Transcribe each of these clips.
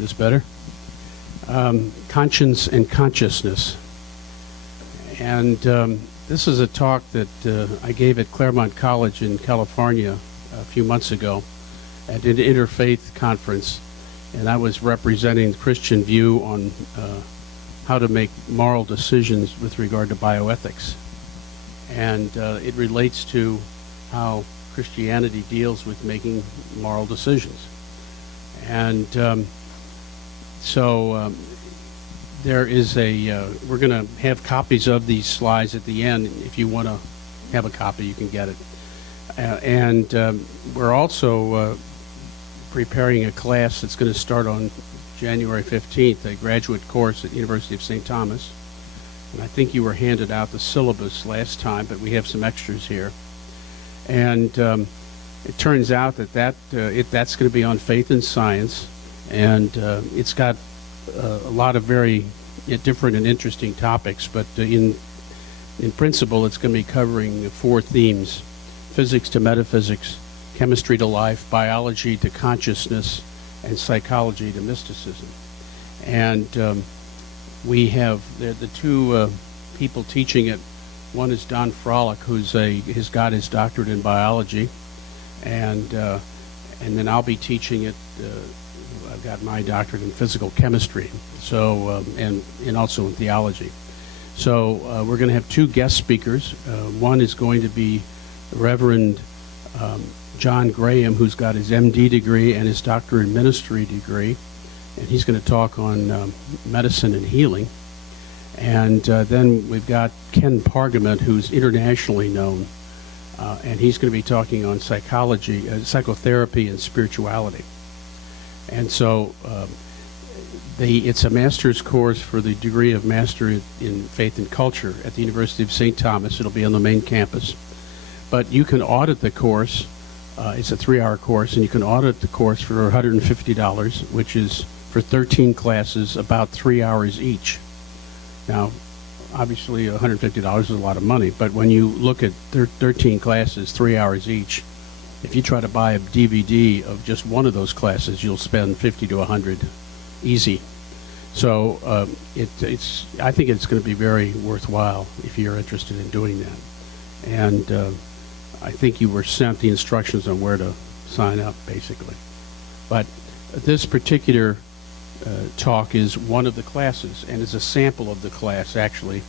this better? Conscience and Consciousness. And this is a talk that I gave at Claremont College in California a few months ago at an interfaith conference, and I was representing the Christian view on how to make moral decisions with regard to bioethics. And it relates to how Christianity deals with making moral decisions. And there is we're going to have copies of these slides at the end. If you want to have a copy, you can get it. And we're also preparing a class that's going to start on January 15th, a graduate course at the University of St. Thomas. And I think you were handed out the syllabus last time, but we have some extras here. And it turns out that that's going to be on faith and science, and it's got a lot of very different and interesting topics, but in principle it's going to be covering 4 themes: physics to metaphysics, chemistry to life, biology to consciousness, and psychology to mysticism. And we have the 2 people teaching it. One is Don Frolick, who's has got his doctorate in biology, and then I'll be teaching it. I've got my doctorate in physical chemistry, so and also in theology. So we're going to have 2 guest speakers. One is going to be Reverend John Graham, who's got his MD degree and his doctorate in ministry degree, and he's going to talk on medicine and healing. And then we've got Ken Pargament, who's internationally known, and he's going to be talking on psychology, psychotherapy, and spirituality. And so it's a master's course for the degree of Master in Faith and Culture at the University of St. Thomas. It'll be on the main campus. But you can audit the course. It's a 3-hour course, and you can audit the course for $150, which is for 13 classes, about 3 hours each. Now, obviously, $150 is a lot of money, but when you look at 13 classes, 3 hours each, if you try to buy a DVD of just one of those classes, you'll spend $50 to $100 easy. So I think it's going to be very worthwhile if you're interested in doing that. And I think you were sent the instructions on where to sign up, basically. But this particular talk is one of the classes, and is a sample of the class, actually,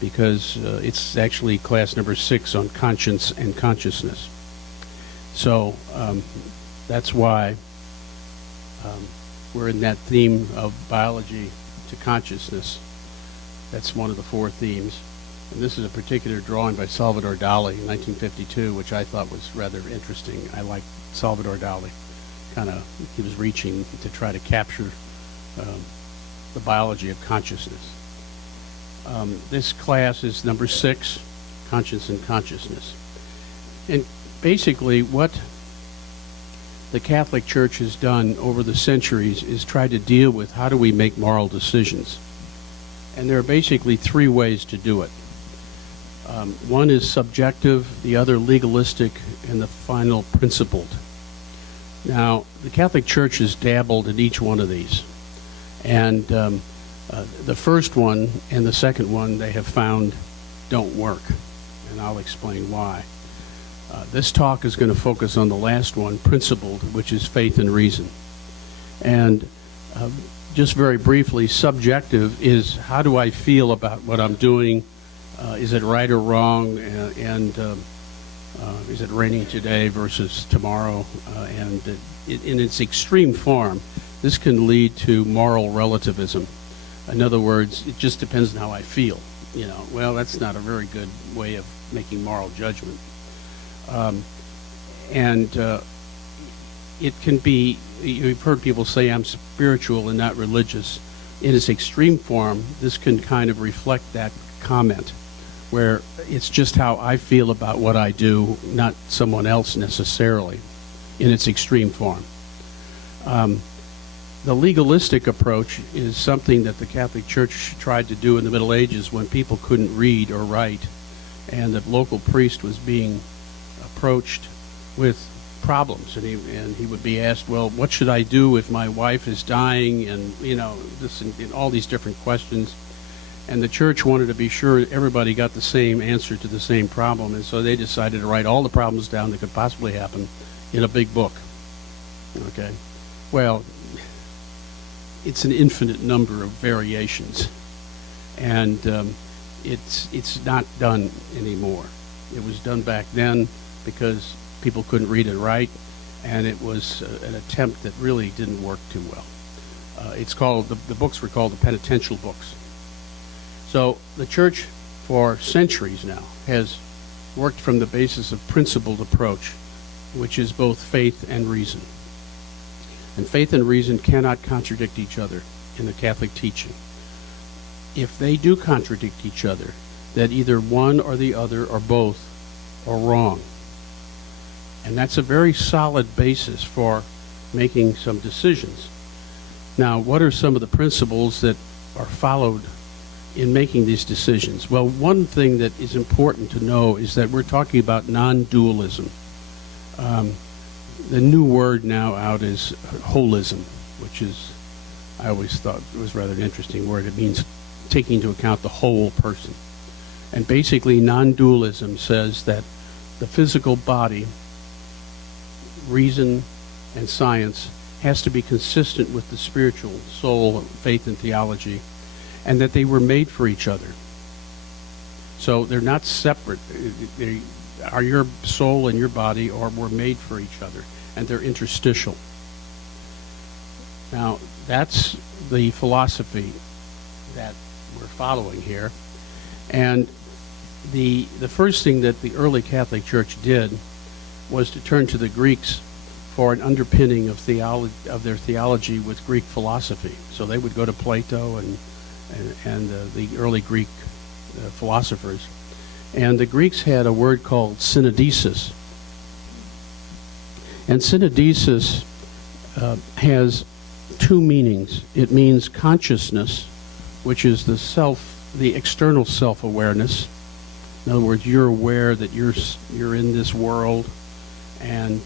because it's actually class number 6 on conscience and consciousness. So that's why we're in that theme of biology to consciousness. That's one of the 4 themes. And this is a particular drawing by Salvador Dali in 1952, which I thought was rather interesting. I like Salvador Dali. He was reaching to try to capture the biology of consciousness. This class is number 6, Conscience and Consciousness. And basically what the Catholic Church has done over the centuries is try to deal with how do we make moral decisions. And there are basically 3 ways to do it. One is subjective, the other legalistic, and the final principled. Now, the Catholic Church has dabbled in each one of these. And the first one and the second one they have found don't work. And I'll explain why. This talk is going to focus on the last one, principled, which is faith and reason. And just very briefly, subjective is how do I feel about what I'm doing? Is it right or wrong? And is it raining today versus tomorrow? And in its extreme form, this can lead to moral relativism. In other words, it just depends on how I feel. Well, that's not a very good way of making moral judgment. It can be, you've heard people say I'm spiritual and not religious. In its extreme form, this can kind of reflect that comment, where it's just how I feel about what I do, not someone else necessarily, in its extreme form. The legalistic approach is something that the Catholic Church tried to do in the Middle Ages when people couldn't read or write, and the local priest was being approached with problems, and he would be asked, well, what should I do if my wife is dying, and this and all these different questions. And the church wanted to be sure everybody got the same answer to the same problem, and so they decided to write all the problems down that could possibly happen in a big book. Okay, well, it's an infinite number of variations, and it's not done anymore. It was done back then because people couldn't read and write, and it was an attempt that really didn't work too well. It's called, the books were called the penitential books. So the church for centuries now has worked from the basis of principled approach, which is both faith and reason. And faith and reason cannot contradict each other in the Catholic teaching. If they do contradict each other, that either one or the other or both are wrong. And that's a very solid basis for making some decisions. Now, what are some of the principles that are followed in making these decisions? Well, one thing that is important to know is that we're talking about non-dualism. The new word now out is holism, which is, I always thought it was rather an interesting word. It means taking into account the whole person. And basically, non-dualism says that the physical body, reason, and science has to be consistent with the spiritual soul, faith, and theology, and that they were made for each other. So they're not separate. They are your soul and your body, or were made for each other, and they're interstitial. Now, that's the philosophy that we're following here. And the first thing that the early Catholic Church did was to turn to the Greeks for an underpinning of their theology with Greek philosophy. So they would go to Plato and the early Greek philosophers. And the Greeks had a word called synodesis. And synodesis has two meanings. It means consciousness, which is the external self-awareness. In other words, you're aware that you're in this world, and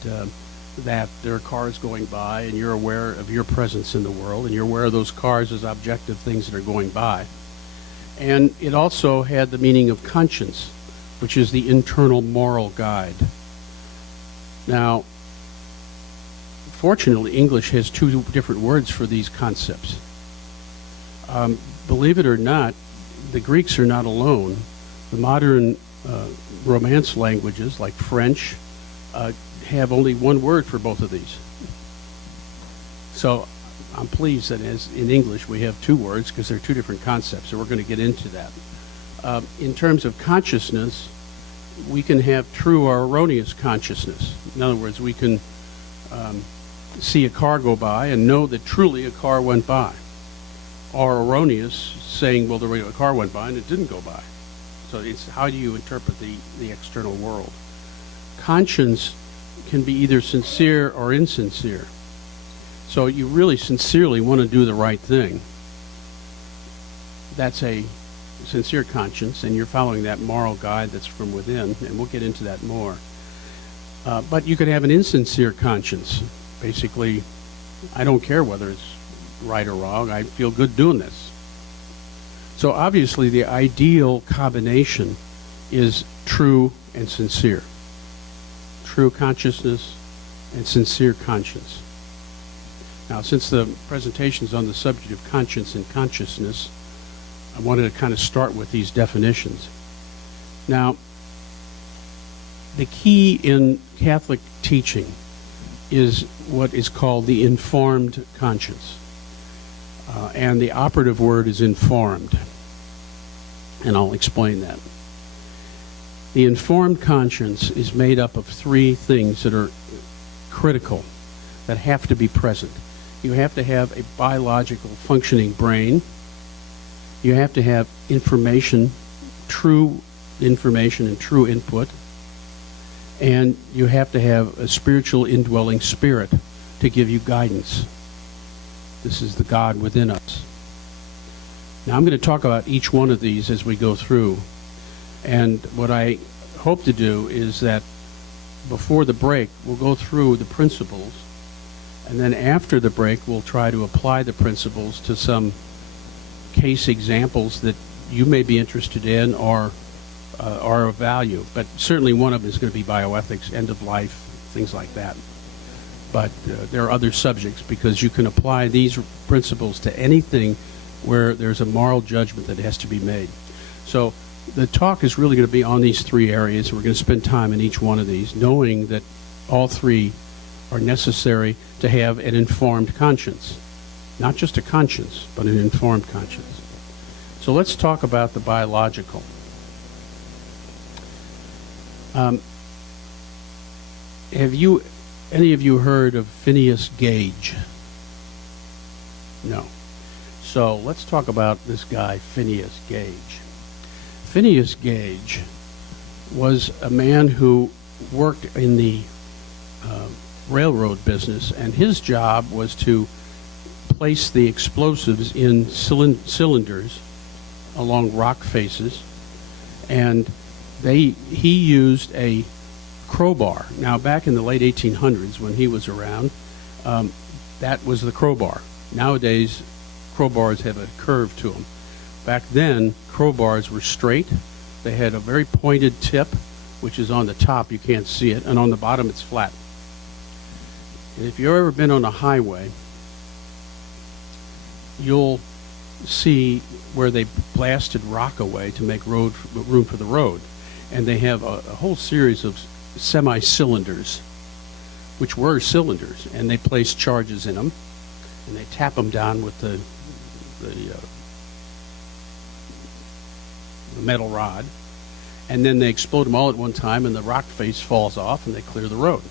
that there are cars going by, and you're aware of your presence in the world, and you're aware of those cars as objective things that are going by. And it also had the meaning of conscience, which is the internal moral guide. Now, fortunately, English has two different words for these concepts. Believe it or not, the Greeks are not alone. The modern Romance languages, like French, have only one word for both of these. So I'm pleased that as in English we have two words, because they're two different concepts, so we're going to get into that. In terms of consciousness, we can have true or erroneous consciousness. In other words, we can see a car go by and know that truly a car went by. Or erroneous, saying, well, a car went by and it didn't go by. So it's how do you interpret the external world? Conscience can be either sincere or insincere. So you really sincerely want to do the right thing. That's a sincere conscience, and you're following that moral guide that's from within, and we'll get into that more. But you could have an insincere conscience. Basically, I don't care whether it's right or wrong. I feel good doing this. So obviously the ideal combination is true and sincere. True consciousness and sincere conscience. Now, since the presentation is on the subject of conscience and consciousness, I wanted to kind of start with these definitions. Now, the key in Catholic teaching is what is called the informed conscience. And the operative word is informed. And I'll explain that. The informed conscience is made up of three things that are critical, that have to be present. You have to have a biological functioning brain. You have to have information, true information and true input. And you have to have a spiritual indwelling spirit to give you guidance. This is the God within us. Now I'm going to talk about each one of these as we go through. And what I hope to do is that before the break, we'll go through the principles, and then after the break, we'll try to apply the principles to some case examples that you may be interested in or are of value. But certainly one of them is going to be bioethics, end of life, things like that. But there are other subjects, because you can apply these principles to anything where there's a moral judgment that has to be made. So the talk is really going to be on these three areas. We're going to spend time in each one of these, knowing that all three are necessary to have an informed conscience. Not just a conscience, but an informed conscience. So let's talk about the biological. Have any of you heard of Phineas Gage? No. So let's talk about this guy, Phineas Gage. Phineas Gage was a man who worked in the railroad business, and his job was to place the explosives in cylinders along rock faces, and he used a crowbar. Now, back in the late 1800s, when he was around, that was the crowbar. Nowadays, crowbars have a curve to them. Back then, crowbars were straight. They had a very pointed tip, which is on the top, you can't see it, and on the bottom it's flat. And if you've ever been on a highway, you'll see where they blasted rock away to make room for the road. And they have a whole series of semi-cylinders, which were cylinders, and they place charges in them, and they tap them down with the metal rod, and then they explode them all at one time, and the rock face falls off, and they clear the road.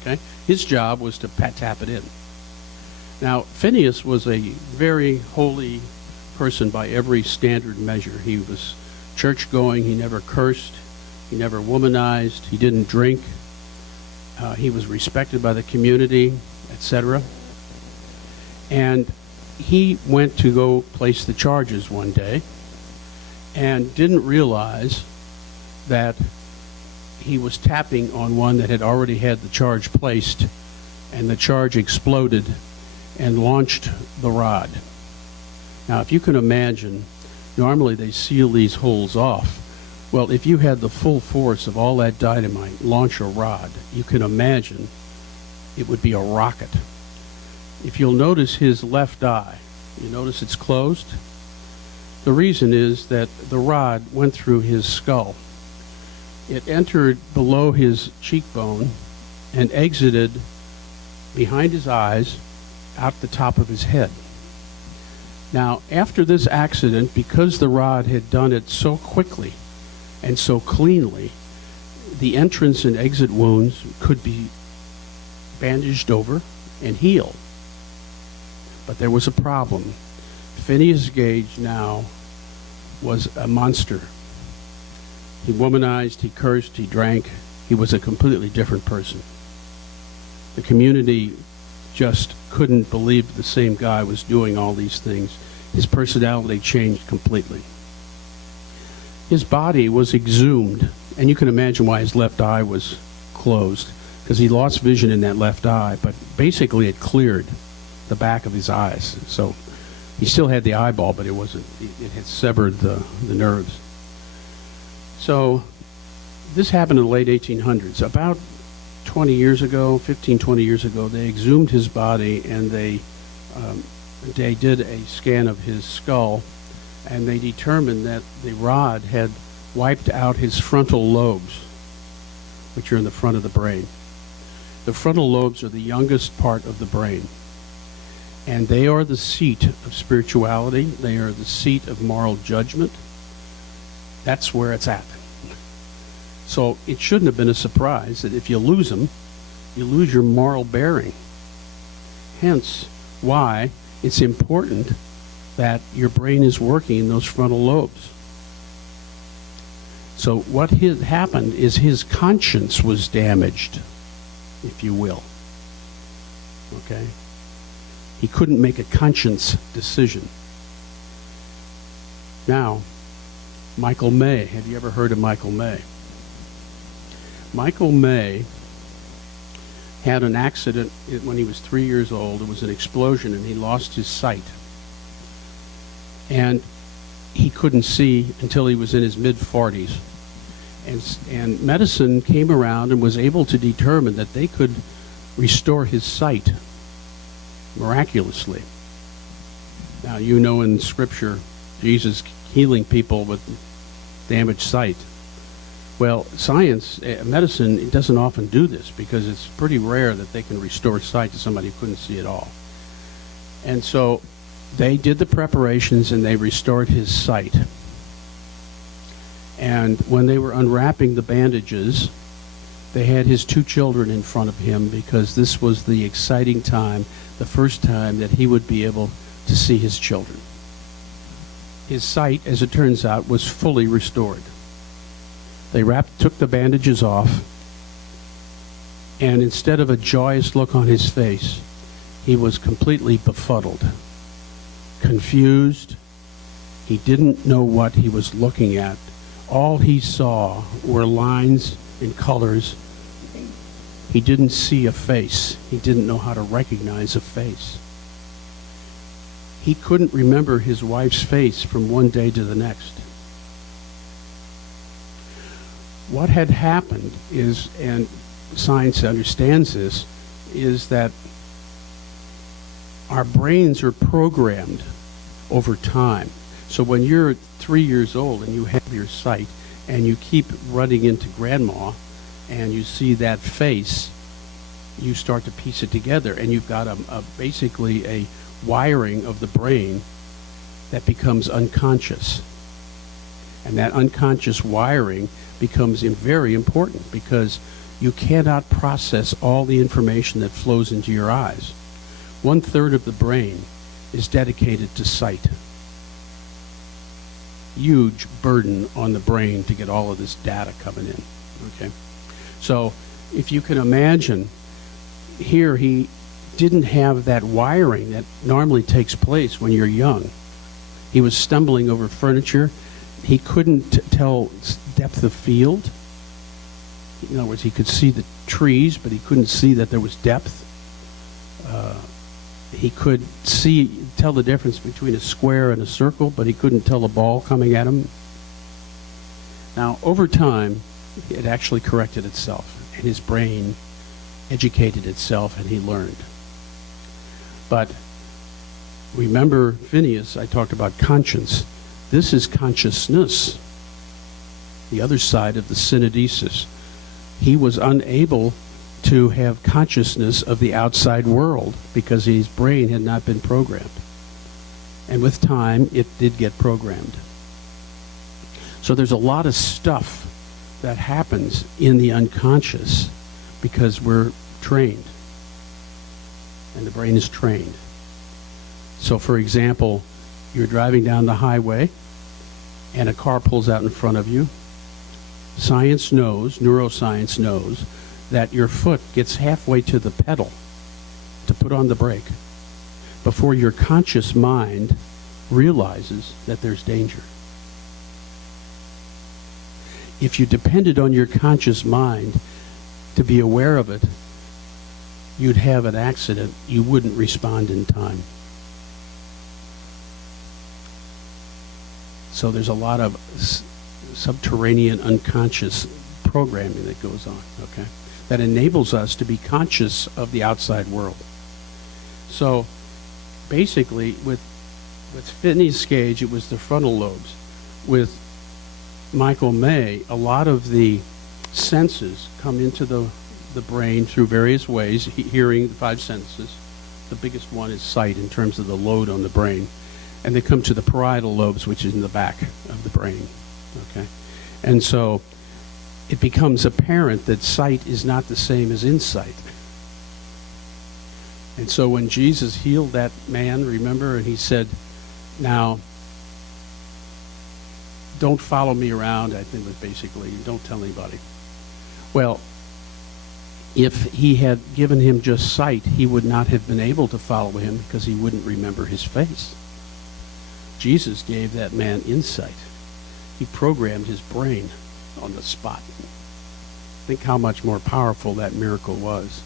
Okay? His job was to tap it in. Now, Phineas was a very holy person by every standard measure. He was church-going. He never cursed. He never womanized. He didn't drink. He was respected by the community, etc. And he went to go place the charges one day and didn't realize that he was tapping on one that had already had the charge placed, and the charge exploded and launched the rod. Now, if you can imagine, normally they seal these holes off. Well, if you had the full force of all that dynamite launch a rod, you can imagine it would be a rocket. If you'll notice his left eye, you notice it's closed? The reason is that the rod went through his skull. It entered below his cheekbone and exited behind his eyes out the top of his head. Now, after this accident, because the rod had done it so quickly and so cleanly, the entrance and exit wounds could be bandaged over and healed. But there was a problem. Phineas Gage now was a monster. He womanized, he cursed, he drank. He was a completely different person. The community just couldn't believe the same guy was doing all these things. His personality changed completely. His body was exhumed, and you can imagine why his left eye was closed, because he lost vision in that left eye, but basically it cleared the back of his eyes. So he still had the eyeball, but it had severed the nerves. So this happened in the late 1800s. About 20 years ago, 15, 20 years ago, they exhumed his body, and they did a scan of his skull, and they determined that the rod had wiped out his frontal lobes, which are in the front of the brain. The frontal lobes are the youngest part of the brain, and they are the seat of spirituality. They are the seat of moral judgment. That's where it's at. So it shouldn't have been a surprise that if you lose them, you lose your moral bearing. Hence why it's important that your brain is working in those frontal lobes. So what had happened is his conscience was damaged, if you will. Okay? He couldn't make a conscience decision. Now, Michael May. Have you ever heard of Michael May? Michael May had an accident when he was 3 years old. It was an explosion, and he lost his sight. And he couldn't see until he was in his mid-40s. And medicine came around and was able to determine that they could restore his sight miraculously. Now, you know in Scripture, Jesus healing people with damaged sight. Well, science, medicine, it doesn't often do this because it's pretty rare that they can restore sight to somebody who couldn't see at all. And so they did the preparations and they restored his sight. And when they were unwrapping the bandages, they had his 2 children in front of him because this was the exciting time, the first time that he would be able to see his children. His sight, as it turns out, was fully restored. They took the bandages off, and instead of a joyous look on his face, he was completely befuddled, confused. He didn't know what he was looking at. All he saw were lines and colors. He didn't see a face. He didn't know how to recognize a face. He couldn't remember his wife's face from one day to the next. What had happened is, and science understands this, is that our brains are programmed over time. So when you're 3 years old and you have your sight and you keep running into grandma and you see that face, you start to piece it together, and you've got basically a wiring of the brain that becomes unconscious. And that unconscious wiring becomes very important because you cannot process all the information that flows into your eyes. 1/3 of the brain is dedicated to sight. Huge burden on the brain to get all of this data coming in. Okay, so if you can imagine, here he didn't have that wiring that normally takes place when you're young. He was stumbling over furniture. He couldn't tell depth of field. In other words, he could see the trees, but he couldn't see that there was depth. He could tell the difference between a square and a circle, but he couldn't tell a ball coming at him. Now, over time, it actually corrected itself, and his brain educated itself, and he learned. But remember, Phineas, I talked about conscience. This is consciousness, the other side of the synodesis. He was unable to have consciousness of the outside world because his brain had not been programmed. And with time, it did get programmed. So there's a lot of stuff that happens in the unconscious because we're trained, and the brain is trained. So for example, you're driving down the highway and a car pulls out in front of you. Science knows, neuroscience knows, that your foot gets halfway to the pedal to put on the brake before your conscious mind realizes that there's danger. If you depended on your conscious mind to be aware of it, you'd have an accident. You wouldn't respond in time. So there's a lot of subterranean unconscious programming that goes on, okay, that enables us to be conscious of the outside world. So basically, with Phineas Gage, it was the frontal lobes. With Michael May, a lot of the senses come into the brain through various ways. Hearing, the 5 senses. The biggest one is sight in terms of the load on the brain. And they come to the parietal lobes, which is in the back of the brain. Okay? And so it becomes apparent that sight is not the same as insight. And so when Jesus healed that man, remember, and he said, now, don't follow me around, I think was basically, don't tell anybody. Well, if he had given him just sight, he would not have been able to follow him because he wouldn't remember his face. Jesus gave that man insight. He programmed his brain on the spot. Think how much more powerful that miracle was.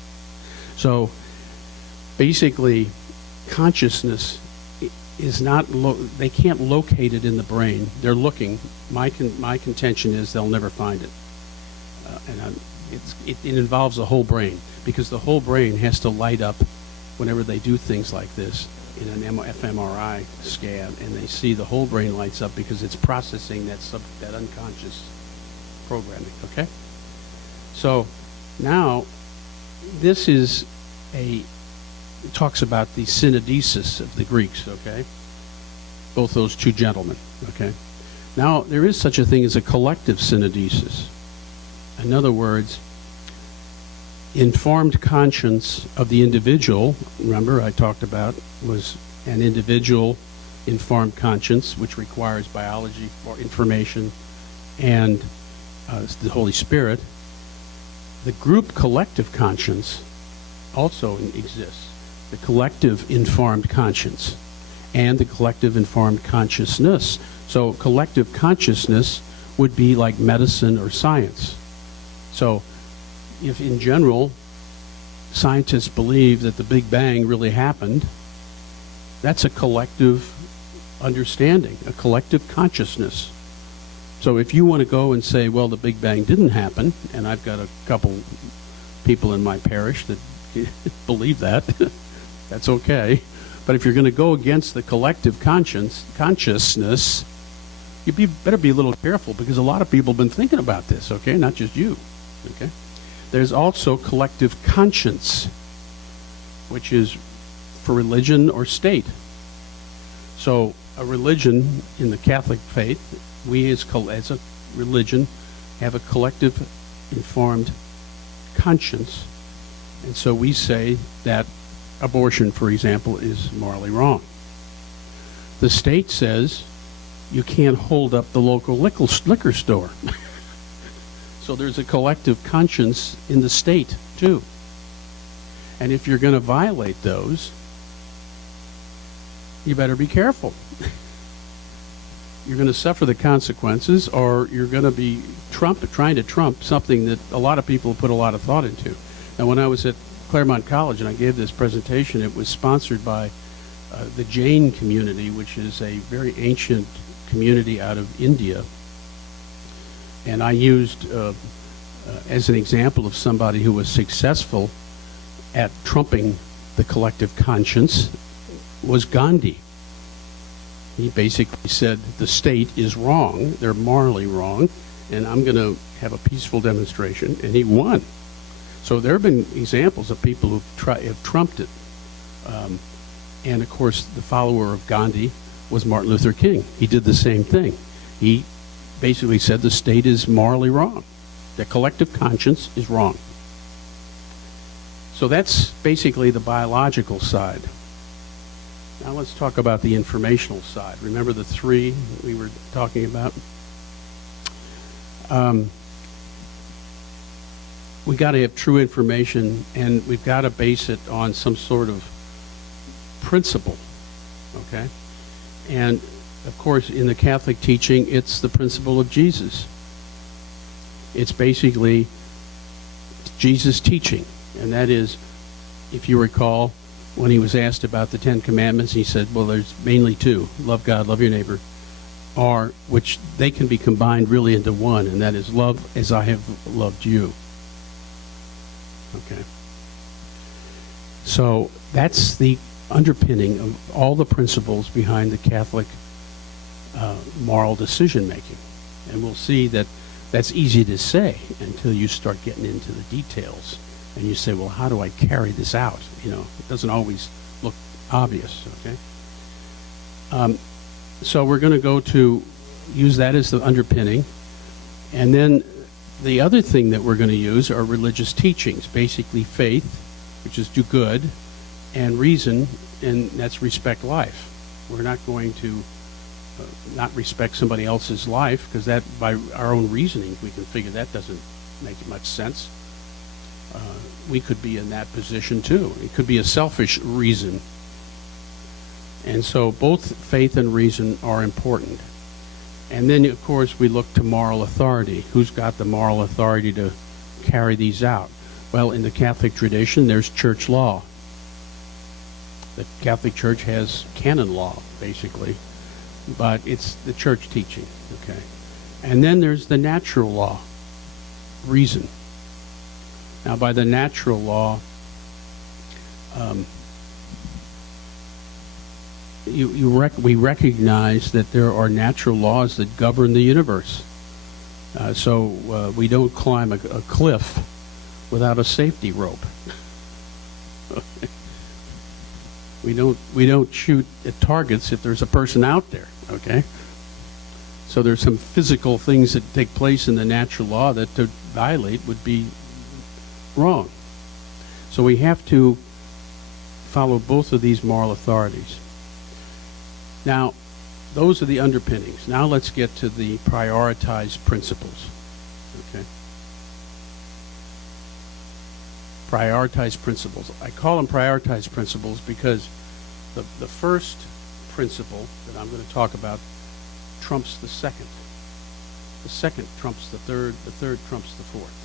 So basically, consciousness is not, they can't locate it in the brain. They're looking. My contention is they'll never find it. It involves the whole brain, because the whole brain has to light up whenever they do things like this in an fMRI scan, and they see the whole brain lights up because it's processing that unconscious programming, okay? So now this is it talks about the synodesis of the Greeks, okay? Both those two gentlemen, okay? Now, there is such a thing as a collective synodesis. In other words, informed conscience of the individual, remember I talked about, was an individual informed conscience, which requires biology or information and the Holy Spirit. The group collective conscience also exists. The collective informed conscience and the collective informed consciousness. So collective consciousness would be like medicine or science. So if in general scientists believe that the Big Bang really happened, that's a collective understanding, a collective consciousness. So if you want to go and say, well, the Big Bang didn't happen, and I've got a couple people in my parish that believe that, that's okay. But if you're going to go against the collective consciousness, you better be a little careful, because a lot of people have been thinking about this, okay? Not just you, okay? There's also collective conscience, which is for religion or state. So a religion in the Catholic faith, we as a religion have a collective informed conscience. And so we say that abortion, for example, is morally wrong. The state says you can't hold up the local liquor store. So there's a collective conscience in the state, too. And if you're going to violate those, you better be careful. You're going to suffer the consequences, or you're going to be trying to trump something that a lot of people put a lot of thought into. Now, when I was at Claremont College and I gave this presentation, it was sponsored by the Jain community, which is a very ancient community out of India. And I used, as an example of somebody who was successful at trumping the collective conscience, was Gandhi. He basically said the state is wrong, they're morally wrong, and I'm going to have a peaceful demonstration, and he won. So there have been examples of people who have trumped it. And of course, the follower of Gandhi was Martin Luther King. He did the same thing. He basically said the state is morally wrong. The collective conscience is wrong. So that's basically the biological side. Now let's talk about the informational side. Remember the three we were talking about? We got to have true information, and we've got to base it on some sort of principle, okay? And of course, in the Catholic teaching, it's the principle of Jesus. It's basically Jesus' teaching, and that is, if you recall, when he was asked about the Ten Commandments, he said, well, there's mainly two: love God, love your neighbor, or which they can be combined really into one, and that is love as I have loved you. Okay. So that's the underpinning of all the principles behind the Catholic moral decision making. And we'll see that that's easy to say until you start getting into the details. And you say, well, how do I carry this out? You know, it doesn't always look obvious, okay? So we're going to go to use that as the underpinning. And then the other thing that we're going to use are religious teachings, basically faith, which is do good, and reason, and that's respect life. We're not going to not respect somebody else's life, because that, by our own reasoning, we can figure that doesn't make much sense. We could be in that position too. It could be a selfish reason. And so both faith and reason are important. And then, of course, we look to moral authority. Who's got the moral authority to carry these out? Well, in the Catholic tradition, there's church law. The Catholic Church has canon law, basically, but it's the church teaching, okay? And then there's the natural law, reason. Now, by the natural law, we recognize that there are natural laws that govern the universe. So we don't climb a cliff without a safety rope. We don't shoot at targets if there's a person out there, okay? So there's some physical things that take place in the natural law that to violate would be wrong. So we have to follow both of these moral authorities. Now, those are the underpinnings. Now let's get to the prioritized principles. Okay? Prioritized principles. I call them prioritized principles because the first principle that I'm going to talk about trumps the second. The second trumps the third trumps the fourth.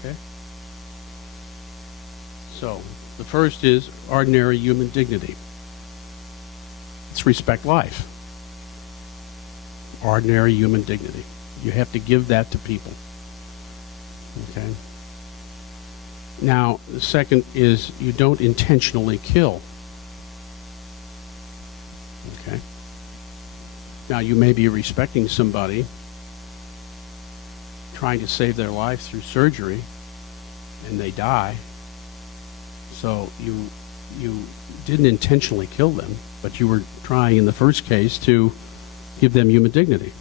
Okay? So, the first is ordinary human dignity. It's respect life. Ordinary human dignity. You have to give that to people. Okay? Now, the second is you don't intentionally kill. Okay? Now, you may be respecting somebody, trying to save their life through surgery, and they die. So you didn't intentionally kill them, but you were trying in the first case to give them human dignity.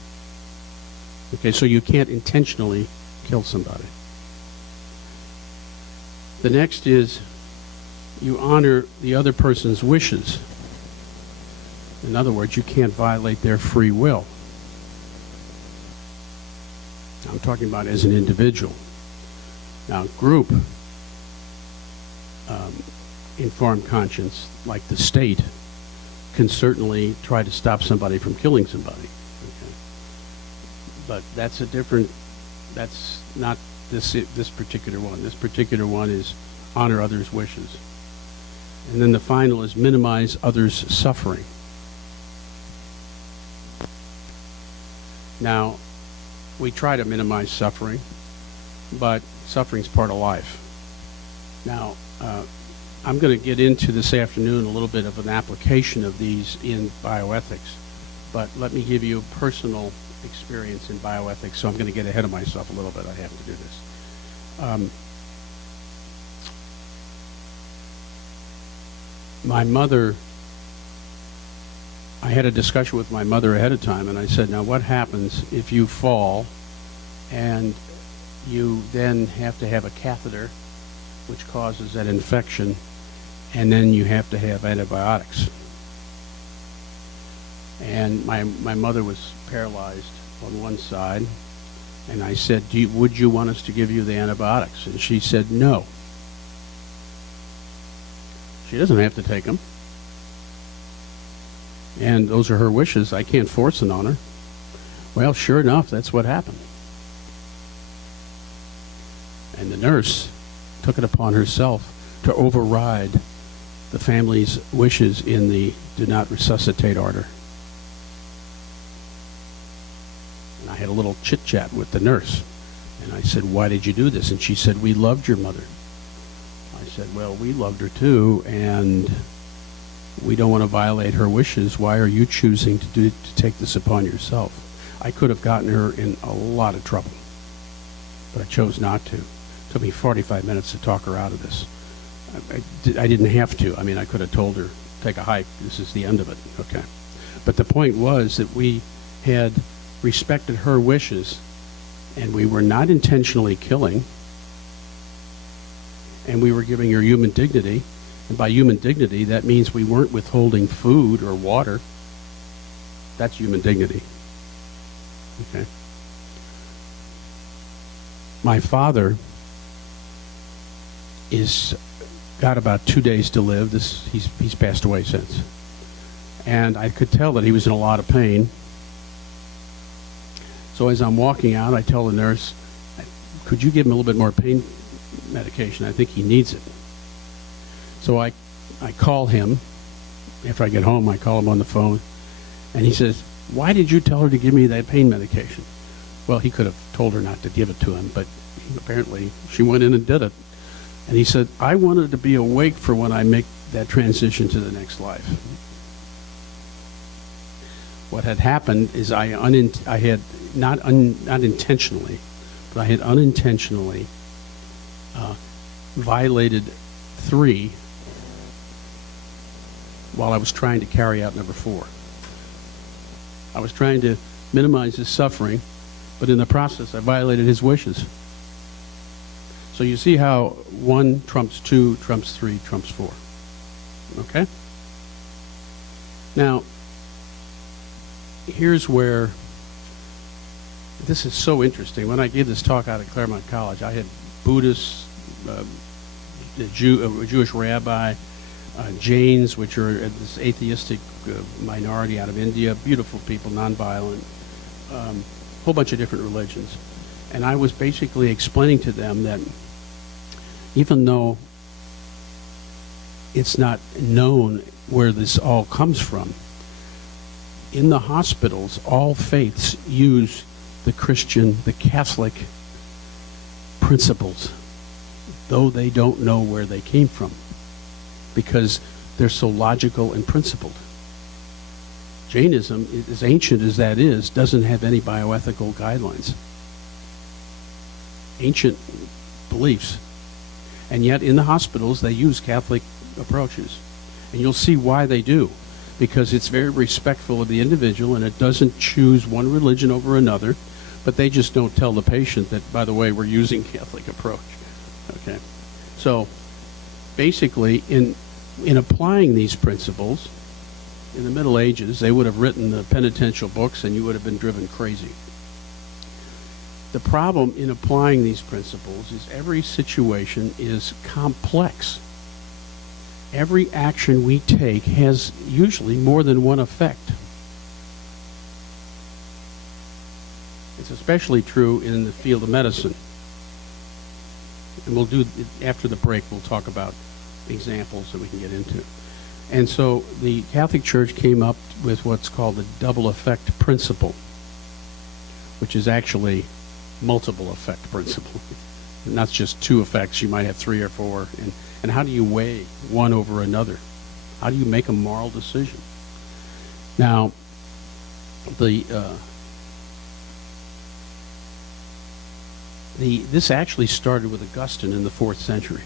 Okay, so you can't intentionally kill somebody. The next is you honor the other person's wishes. In other words, you can't violate their free will. I'm talking about as an individual. Now, group, informed conscience, like the state, can certainly try to stop somebody from killing somebody. Okay? But that's not this particular one. This particular one is honor others' wishes. And then the final is minimize others' suffering. Now, we try to minimize suffering, but suffering's part of life. Now, I'm going to get into this afternoon a little bit of an application of these in bioethics, but let me give you a personal experience in bioethics, so I'm going to get ahead of myself a little bit. I have to do this. My mother, I had a discussion with my mother ahead of time, and I said, now what happens if you fall and you then have to have a catheter, which causes an infection, and then you have to have antibiotics? And my mother was paralyzed on one side, and I said, would you want us to give you the antibiotics? And she said, no. She doesn't have to take them. And those are her wishes. I can't force it on her. Well, sure enough, that's what happened. And the nurse took it upon herself to override the family's wishes in the do not resuscitate order. And I had a little chit-chat with the nurse. And I said, why did you do this? And she said, we loved your mother. I said, well, we loved her too, and we don't want to violate her wishes. Why are you choosing to take this upon yourself? I could have gotten her in a lot of trouble, but I chose not to. It took me 45 minutes to talk her out of this. I didn't have to. I mean, I could have told her, take a hike, this is the end of it. Okay. But the point was that we had respected her wishes, and we were not intentionally killing, and we were giving her human dignity. And by human dignity, that means we weren't withholding food or water. That's human dignity. Okay. My father got about 2 days to live. He's passed away since. And I could tell that he was in a lot of pain. So as I'm walking out, I tell the nurse, could you give him a little bit more pain medication? I think he needs it. So I call him. After I get home, I call him on the phone, and he says, why did you tell her to give me that pain medication? Well, he could have told her not to give it to him, but apparently she went in and did it. And he said, I wanted to be awake for when I make that transition to the next life. What had happened is I had not intentionally, but I had unintentionally violated 3 while I was trying to carry out number 4. I was trying to minimize his suffering, but in the process, I violated his wishes. So you see how 1 trumps 2, trumps 3, trumps 4. Okay? Now, here's where this is so interesting. When I gave this talk out at Claremont College, I had Buddhists, a Jewish rabbi, Jains, which are this atheistic minority out of India, beautiful people, nonviolent, whole bunch of different religions. And I was basically explaining to them that even though it's not known where this all comes from, in the hospitals, all faiths use the Christian, the Catholic principles, though they don't know where they came from, because they're so logical and principled. Jainism, as ancient as that is, doesn't have any bioethical guidelines. Ancient beliefs. And yet in the hospitals, they use Catholic approaches. And you'll see why they do. Because it's very respectful of the individual, and it doesn't choose one religion over another, but they just don't tell the patient that, by the way, we're using Catholic approach. Okay? So basically, in applying these principles, in the Middle Ages, they would have written the penitential books, and you would have been driven crazy. The problem in applying these principles is every situation is complex. Every action we take has usually more than one effect. It's especially true in the field of medicine. And we'll do, after the break, we'll talk about examples that we can get into. And so the Catholic Church came up with what's called the double effect principle, which is actually multiple effect principle. Not just 2 effects, you might have 3 or 4. And how do you weigh one over another? How do you make a moral decision? Now, this actually started with Augustine in the 4th century.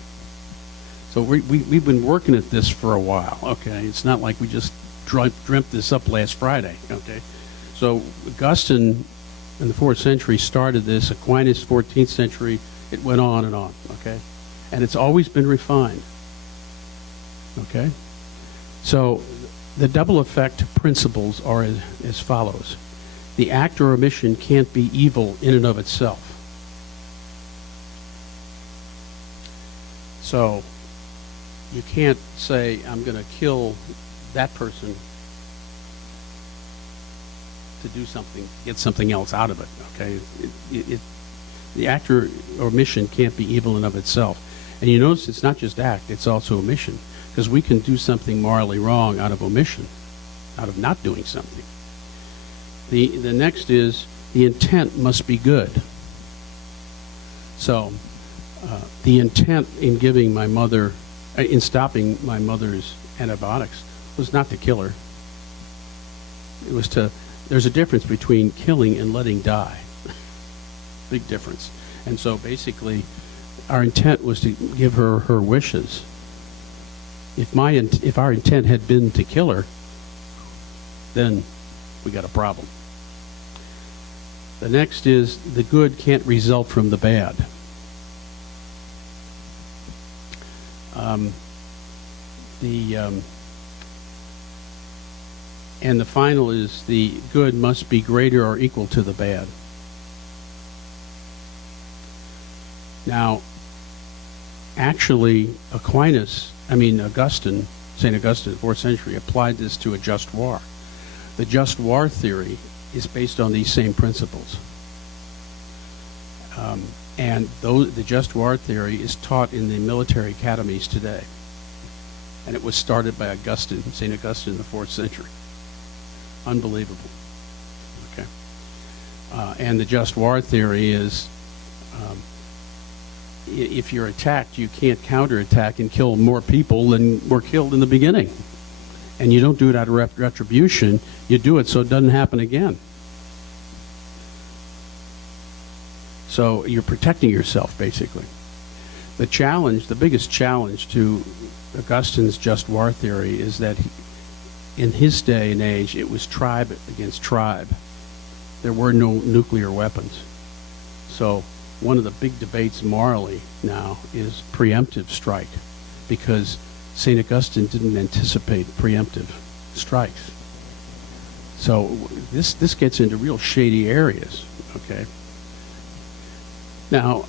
So we've been working at this for a while, okay? It's not like we just dreamt this up last Friday, okay? So Augustine in the 4th century started this. Aquinas, 14th century, it went on and on, okay? And it's always been refined, okay? So the double effect principles are as follows. The act or omission can't be evil in and of itself. So you can't say, I'm going to kill that person to do something, get something else out of it, okay? The act or omission can't be evil in of itself. And you notice it's not just act, it's also omission, because we can do something morally wrong out of omission, out of not doing something. The next is the intent must be good. So the intent in giving my mother, in stopping my mother's antibiotics was not to kill her. It was to, there's a difference between killing and letting die. Big difference. And so basically, our intent was to give her her wishes. If our intent had been to kill her, then we got a problem. The next is the good can't result from the bad. And the final is the good must be greater or equal to the bad. Now, actually, Augustine, St. Augustine, 4th century, applied this to a just war. The just war theory is based on these same principles. And the just war theory is taught in the military academies today. And it was started by Augustine, St. Augustine in the 4th century. Unbelievable. Okay. And the just war theory is if you're attacked, you can't counterattack and kill more people than were killed in the beginning. And you don't do it out of retribution. You do it so it doesn't happen again. So you're protecting yourself, basically. The challenge, the biggest challenge to Augustine's just war theory is that in his day and age, it was tribe against tribe. There were no nuclear weapons. So one of the big debates morally now is preemptive strike, because St. Augustine didn't anticipate preemptive strikes. So this gets into real shady areas, okay? Now,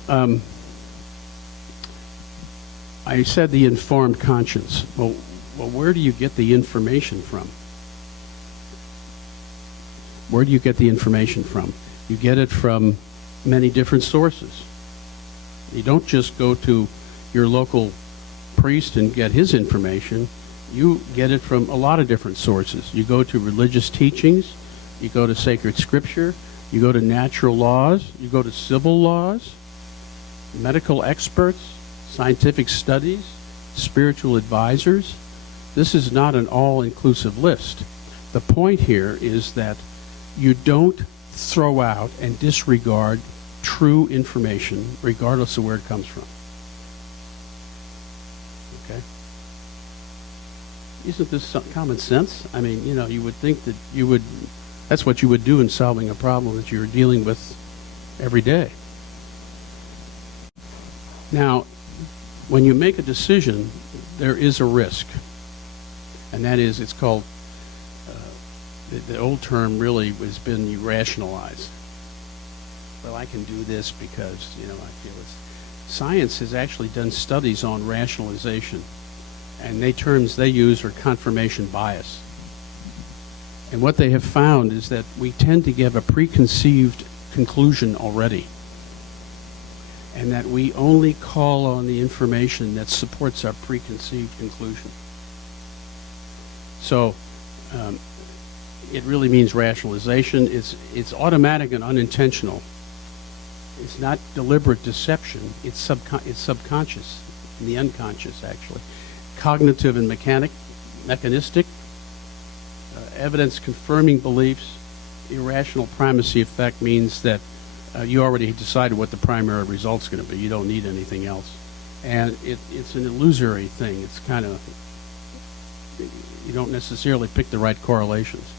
I said the informed conscience. Well, where do you get the information from? Where do you get the information from? You get it from many different sources. You don't just go to your local priest and get his information. You get it from a lot of different sources. You go to religious teachings, you go to sacred scripture, you go to natural laws, you go to civil laws, medical experts, scientific studies, spiritual advisors. This is not an all-inclusive list. The point here is that you don't throw out and disregard true information, regardless of where it comes from. Okay? Isn't this common sense? I mean, you know, you would think that you would, that's what you would do in solving a problem that you're dealing with every day. Now, when you make a decision, there is a risk. And that is, it's called, the old term really has been you rationalize. Well, I can do this because, you know, I feel it's... Science has actually done studies on rationalization. And the terms they use are confirmation bias. And what they have found is that we tend to give a preconceived conclusion already. And that we only call on the information that supports our preconceived conclusion. So it really means rationalization. It's automatic and unintentional. It's not deliberate deception. It's subconscious, and the unconscious, actually. Cognitive and mechanistic, evidence confirming beliefs. Irrational primacy effect means that you already decided what the primary result's going to be. You don't need anything else. And it's an illusory thing. It's kind of, you don't necessarily pick the right correlations.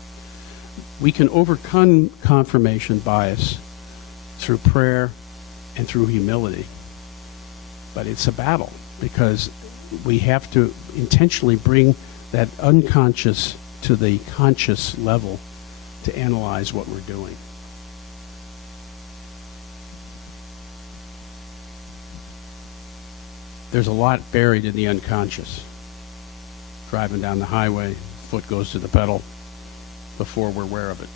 We can overcome confirmation bias through prayer and through humility. But it's a battle, because we have to intentionally bring that unconscious to the conscious level to analyze what we're doing. There's a lot buried in the unconscious. Driving down the highway, foot goes to the pedal before we're aware of it.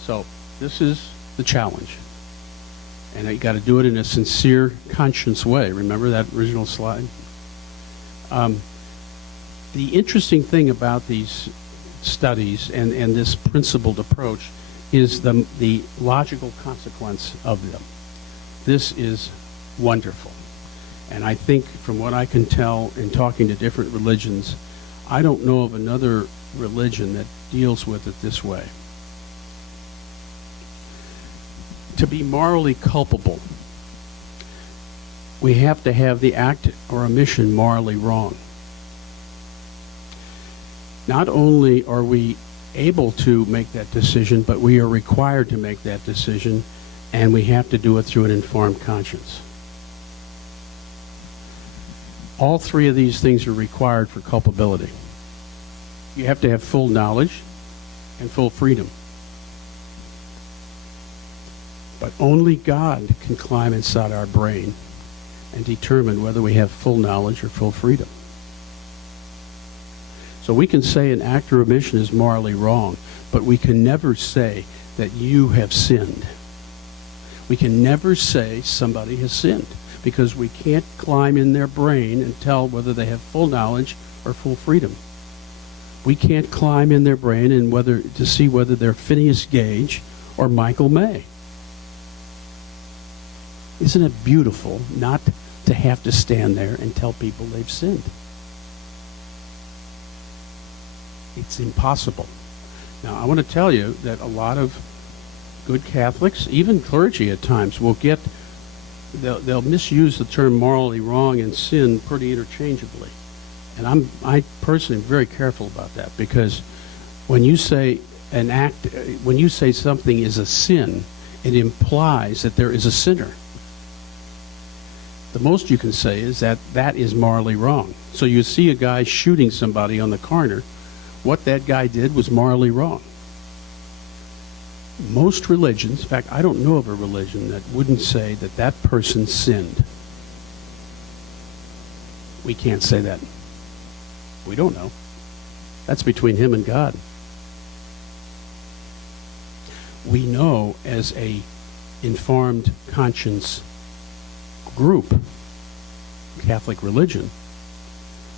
So this is the challenge. And you got to do it in a sincere, conscious way. Remember that original slide? The interesting thing about these studies and this principled approach is the logical consequence of them. This is wonderful. And I think from what I can tell in talking to different religions, I don't know of another religion that deals with it this way. To be morally culpable, we have to have the act or omission morally wrong. Not only are we able to make that decision, but we are required to make that decision, and we have to do it through an informed conscience. All three of these things are required for culpability. You have to have full knowledge and full freedom. But only God can climb inside our brain and determine whether we have full knowledge or full freedom. So we can say an act or omission is morally wrong, but we can never say that you have sinned. We can never say somebody has sinned because we can't climb in their brain and tell whether they have full knowledge or full freedom. We can't climb in their brain and to see whether they're Phineas Gage or Michael May. Isn't it beautiful not to have to stand there and tell people they've sinned? It's impossible. Now, I want to tell you that a lot of good Catholics, even clergy at times, they'll misuse the term morally wrong and sin pretty interchangeably. And I personally am very careful about that, because when you say when you say something is a sin, it implies that there is a sinner. The most you can say is that that is morally wrong. So you see a guy shooting somebody on the corner, what that guy did was morally wrong. Most religions, in fact, I don't know of a religion that wouldn't say that that person sinned. We can't say that. We don't know. That's between him and God. We know as a informed conscience group, Catholic religion,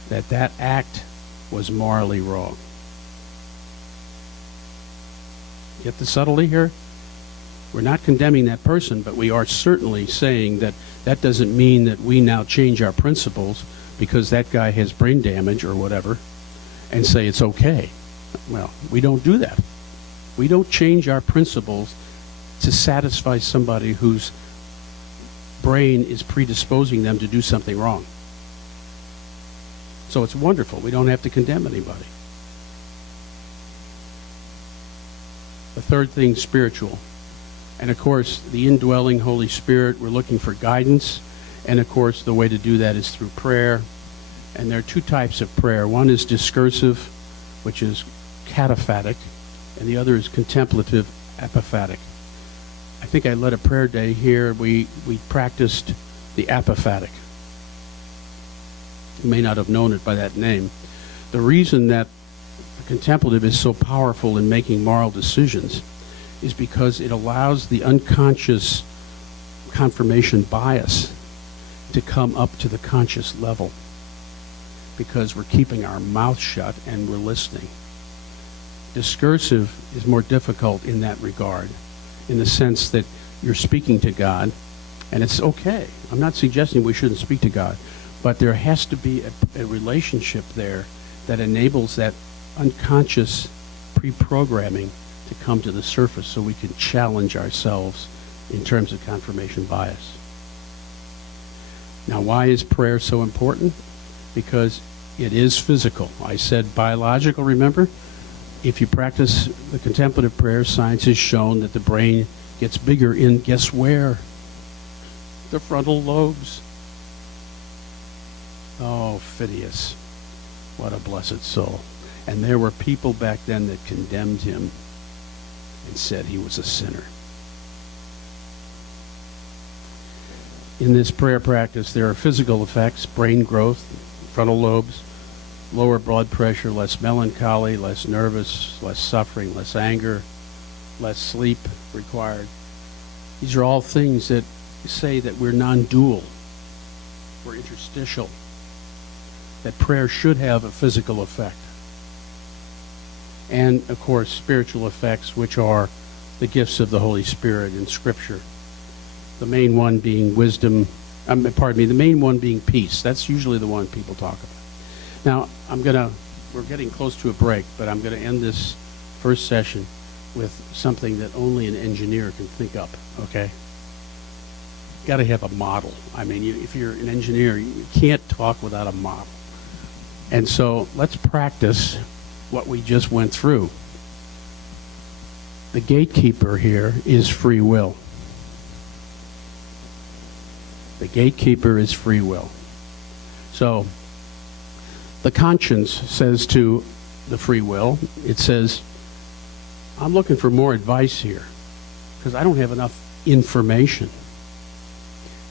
that that act was morally wrong. Get the subtlety here? We're not condemning that person, but we are certainly saying that that doesn't mean that we now change our principles because that guy has brain damage or whatever and say it's okay. Well, we don't do that. We don't change our principles to satisfy somebody whose brain is predisposing them to do something wrong. So it's wonderful. We don't have to condemn anybody. The third thing, spiritual. And of course, the indwelling Holy Spirit, we're looking for guidance. And of course, the way to do that is through prayer. And there are two types of prayer. One is discursive, which is cataphatic, and the other is contemplative, apophatic. I think I led a prayer day here. We practiced the apophatic. You may not have known it by that name. The reason that contemplative is so powerful in making moral decisions is because it allows the unconscious confirmation bias to come up to the conscious level, because we're keeping our mouth shut and we're listening. Discursive is more difficult in that regard, in the sense that you're speaking to God, and it's okay. I'm not suggesting we shouldn't speak to God, but there has to be a relationship there that enables that unconscious pre-programming to come to the surface so we can challenge ourselves in terms of confirmation bias. Now, why is prayer so important? Because it is physical. I said biological, remember? If you practice the contemplative prayer, science has shown that the brain gets bigger in, guess where? The frontal lobes. Oh, Phineas. What a blessed soul. And there were people back then that condemned him and said he was a sinner. In this prayer practice, there are physical effects: brain growth, frontal lobes, lower blood pressure, less melancholy, less nervous, less suffering, less anger, less sleep required. These are all things that say that we're non-dual, we're interstitial, that prayer should have a physical effect. And, of course, spiritual effects, which are the gifts of the Holy Spirit in Scripture. The main one being wisdom, the main one being peace. That's usually the one people talk about. Now, we're getting close to a break, but I'm going to end this first session with something that only an engineer can think up, okay? Got to have a model. I mean, if you're an engineer, you can't talk without a model. And so let's practice what we just went through. The gatekeeper here is free will. The gatekeeper is free will. So the conscience says to the free will, it says, I'm looking for more advice here because I don't have enough information.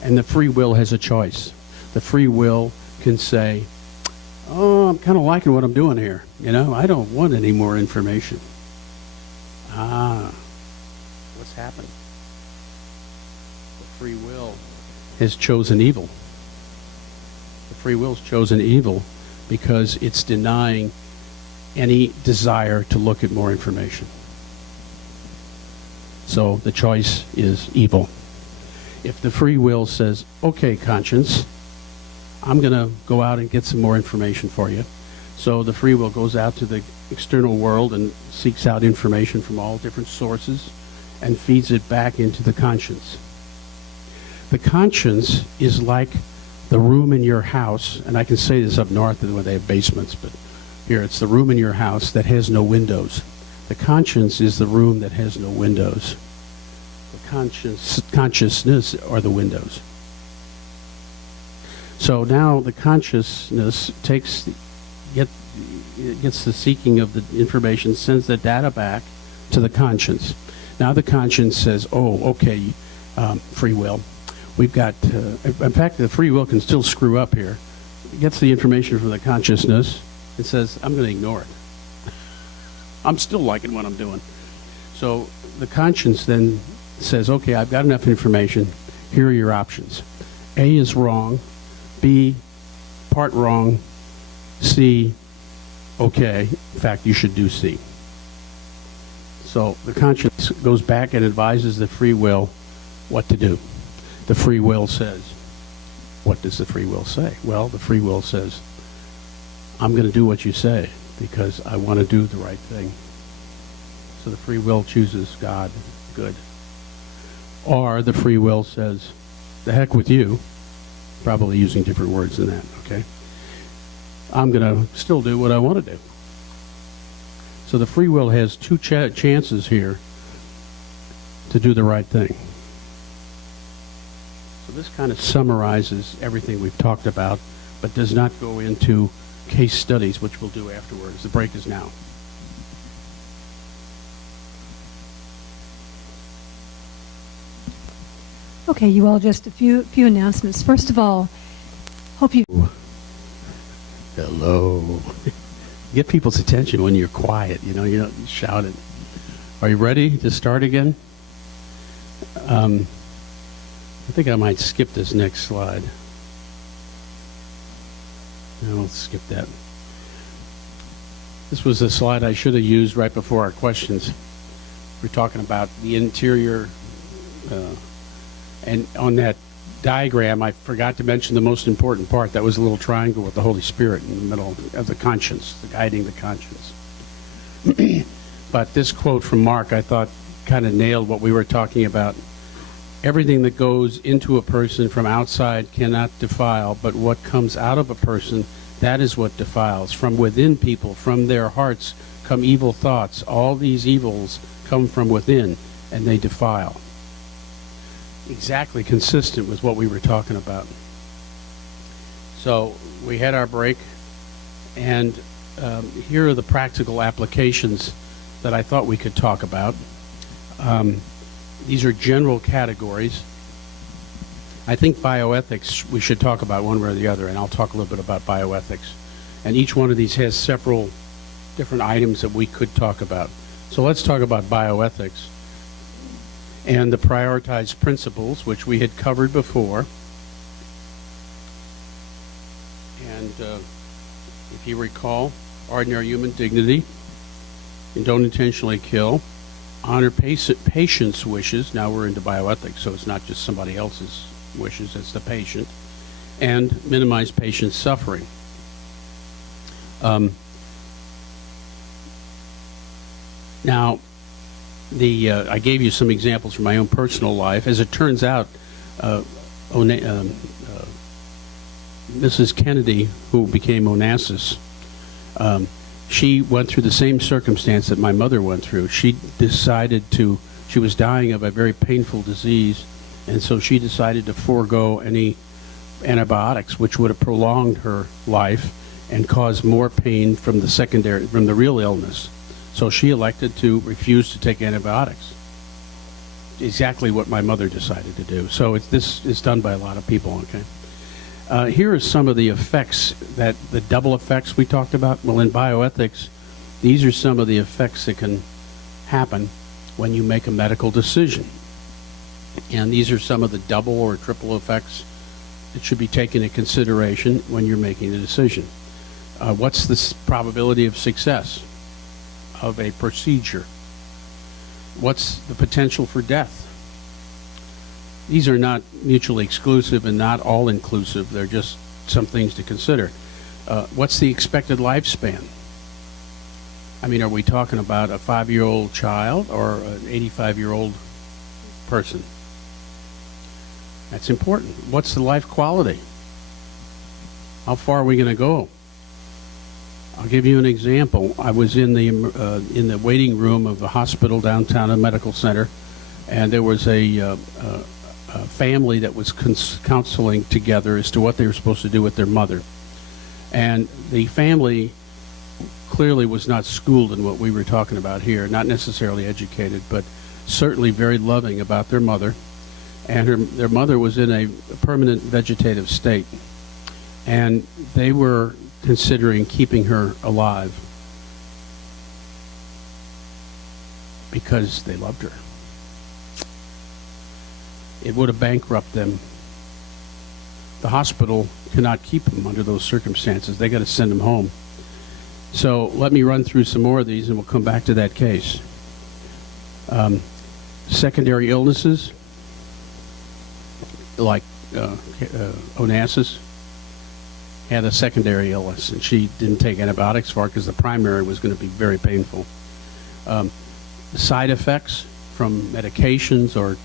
And the free will has a choice. The free will can say, oh, I'm kind of liking what I'm doing here. You know, I don't want any more information. What's happened? free will has chosen evil. The free will's chosen evil because it's denying any desire to look at more information. So the choice is evil. If the free will says, okay, conscience, I'm going to go out and get some more information for you. So the free will goes out to the external world and seeks out information from all different sources and feeds it back into the conscience. The conscience is like the room in your house, and I can say this up north where they have basements, but here it's the room in your house that has no windows. The conscience is the room that has no windows. The consciousness are the windows. So now the consciousness gets the seeking of the information, sends the data back to the conscience. Now the conscience says, oh, okay, free will. We've got, in fact, the free will can still screw up here. It gets the information from the consciousness and says, I'm going to ignore it. I'm still liking what I'm doing. So the conscience then says, okay, I've got enough information. Here are your options. A is wrong. B, part wrong. C, okay. In fact, you should do C. So the conscience goes back and advises the free will what to do. The free will says, what does the free will say? Well, the free will says, I'm going to do what you say because I want to do the right thing. So the free will chooses God, good. Or the free will says, the heck with you, probably using different words than that, okay? I'm going to still do what I want to do. So the free will has two chances here to do the right thing. So this kind of summarizes everything we've talked about, but does not go into case studies, which we'll do afterwards. The break is now. Okay, you all, just a few announcements. First of all, hope you... Hello. Get people's attention when you're quiet, you don't shout it. Are you ready to start again? I think I might skip this next slide. No, let's skip that. This was the slide I should have used right before our questions. We're talking about the interior, and on that diagram, I forgot to mention the most important part. That was a little triangle with the Holy Spirit in the middle of the conscience, guiding the conscience. But this quote from Mark, I thought, kind of nailed what we were talking about. Everything that goes into a person from outside cannot defile, but what comes out of a person, that is what defiles. From within people, from their hearts, come evil thoughts. All these evils come from within, and they defile. Exactly consistent with what we were talking about. So we had our break, and here are the practical applications that I thought we could talk about. These are general categories. I think bioethics we should talk about one way or the other, and I'll talk a little bit about bioethics. And each one of these has several different items that we could talk about. So let's talk about bioethics and the prioritized principles, which we had covered before. And if you recall, ordinary human dignity, and don't intentionally kill, honor patient's wishes. Now we're into bioethics, so it's not just somebody else's wishes, it's the patient, and minimize patient's suffering. Now, I gave you some examples from my own personal life. As it turns out, Mrs. Kennedy, who became Onassis, she went through the same circumstance that my mother went through. She was dying of a very painful disease, and so she decided to forego any antibiotics, which would have prolonged her life and caused more pain from the real illness. So she elected to refuse to take antibiotics. Exactly what my mother decided to do. So this is done by a lot of people, okay? Here are some of the effects, the double effects we talked about. Well, in bioethics, these are some of the effects that can happen when you make a medical decision. And these are some of the double or triple effects that should be taken into consideration when you're making the decision. What's the probability of success of a procedure? What's the potential for death? These are not mutually exclusive and not all inclusive. They're just some things to consider. What's the expected lifespan? I mean, are we talking about a 5-year-old child or an 85-year-old person? That's important. What's the life quality? How far are we going to go? I'll give you an example. I was in the waiting room of a hospital downtown, a medical center, and there was a family that was counseling together as to what they were supposed to do with their mother. And the family clearly was not schooled in what we were talking about here, not necessarily educated, but certainly very loving about their mother. And their mother was in a permanent vegetative state. And they were considering keeping her alive because they loved her. It would have bankrupted them. The hospital cannot keep them under those circumstances. They got to send them home. So let me run through some more of these and we'll come back to that case. Secondary illnesses like Onassis had a secondary illness, and she didn't take antibiotics for it because the primary was going to be very painful. Side effects from medications or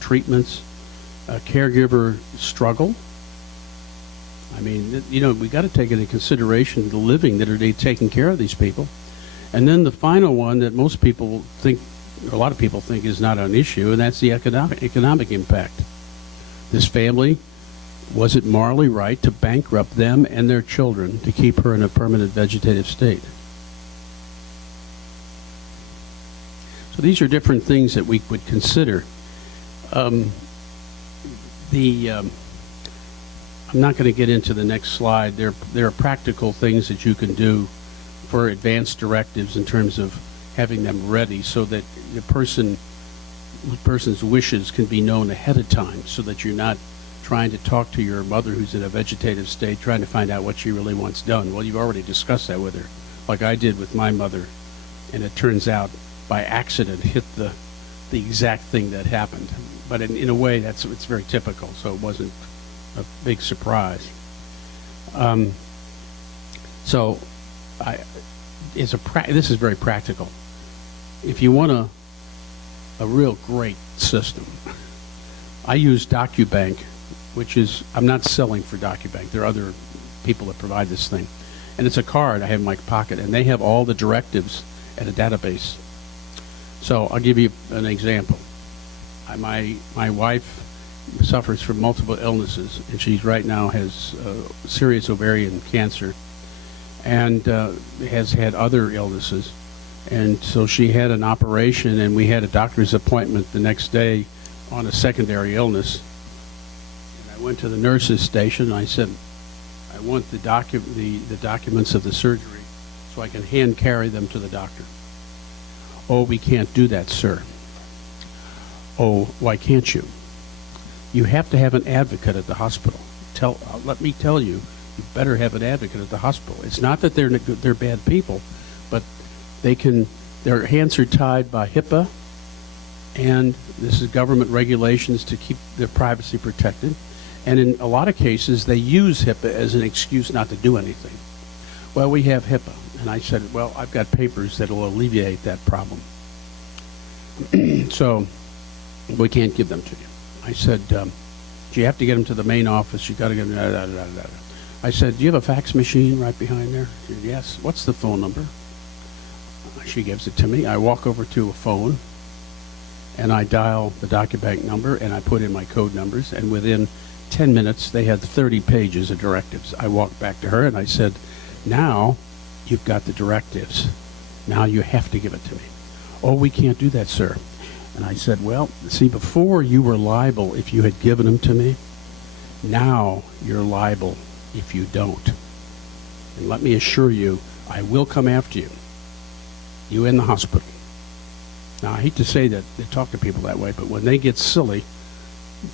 treatments, caregiver struggle. I mean, you know, we got to take into consideration the living that are taking care of these people. And then the final one that most people think, or a lot of people think, is not an issue, and that's the economic impact. This family, was it morally right to bankrupt them and their children to keep her in a permanent vegetative state? So these are different things that we would consider. I'm not going to get into the next slide. There are practical things that you can do for advanced directives in terms of having them ready so that the person's wishes can be known ahead of time, so that you're not trying to talk to your mother who's in a vegetative state, trying to find out what she really wants done. Well, you've already discussed that with her, like I did with my mother, and it turns out by accident hit the exact thing that happened. But in a way, it's very typical, so it wasn't a big surprise. This is very practical. If you want a real great system, I use DocuBank, which is, I'm not selling for DocuBank. There are other people that provide this thing. And it's a card I have in my pocket, and they have all the directives at a database. So I'll give you an example. My wife suffers from multiple illnesses, and she right now has serious ovarian cancer and has had other illnesses. And so she had an operation, and we had a doctor's appointment the next day on a secondary illness. And I went to the nurse's station, and I said, I want the documents of the surgery so I can hand carry them to the doctor. Oh, we can't do that, sir. Oh, why can't you? You have to have an advocate at the hospital. Let me tell you, you better have an advocate at the hospital. It's not that they're bad people, but their hands are tied by HIPAA, and this is government regulations to keep their privacy protected. And in a lot of cases, they use HIPAA as an excuse not to do anything. Well, we have HIPAA. And I said, well, I've got papers that will alleviate that problem. So we can't give them to you. I said, do you have to get them to the main office? You got to get them. I said, do you have a fax machine right behind there? She said, yes. What's the phone number? She gives it to me. I walk over to a phone, and I dial the DocuBank number, and I put in my code numbers, and within 10 minutes, they had 30 pages of directives. I walked back to her, and I said, now you've got the directives. Now you have to give it to me. Oh, we can't do that, sir. And I said, well, see, before you were liable if you had given them to me. Now you're liable if you don't. And let me assure you, I will come after you. You in the hospital. Now, I hate to say that they talk to people that way, but when they get silly,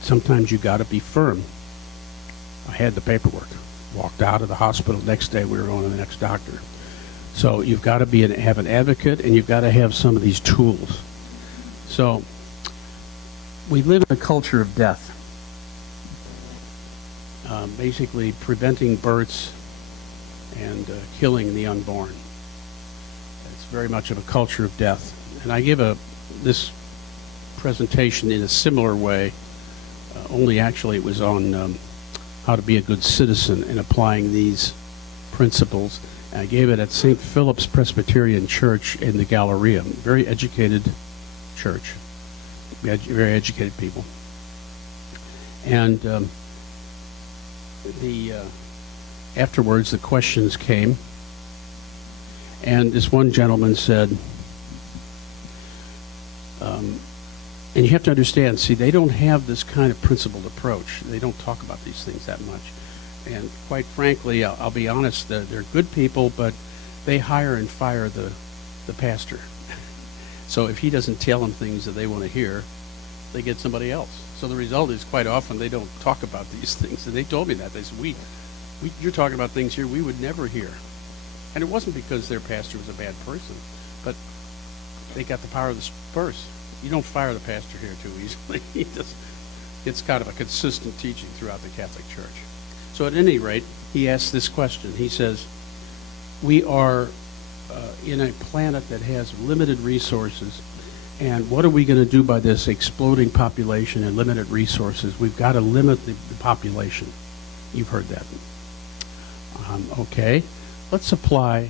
sometimes you got to be firm. I had the paperwork. Walked out of the hospital. Next day, we were going to the next doctor. So you've got to have an advocate, and you've got to have some of these tools. So we live in a culture of death, basically preventing births and killing the unborn. It's very much of a culture of death. And I give this presentation in a similar way, only actually it was on how to be a good citizen and applying these principles. I gave it at St. Philip's Presbyterian Church in the Galleria. Very educated church, very educated people. And afterwards, the questions came, and this one gentleman said, and you have to understand, see, they don't have this kind of principled approach. They don't talk about these things that much. And quite frankly, I'll be honest, they're good people, but they hire and fire the pastor. So if he doesn't tell them things that they want to hear, they get somebody else. So the result is quite often they don't talk about these things. And they told me that. They said, you're talking about things here we would never hear. And it wasn't because their pastor was a bad person, but they got the power of the purse. You don't fire the pastor here too easily. It's kind of a consistent teaching throughout the Catholic Church. So at any rate, he asks this question. He says, we are in a planet that has limited resources, and what are we going to do by this exploding population and limited resources? We've got to limit the population. You've heard that. Okay, let's apply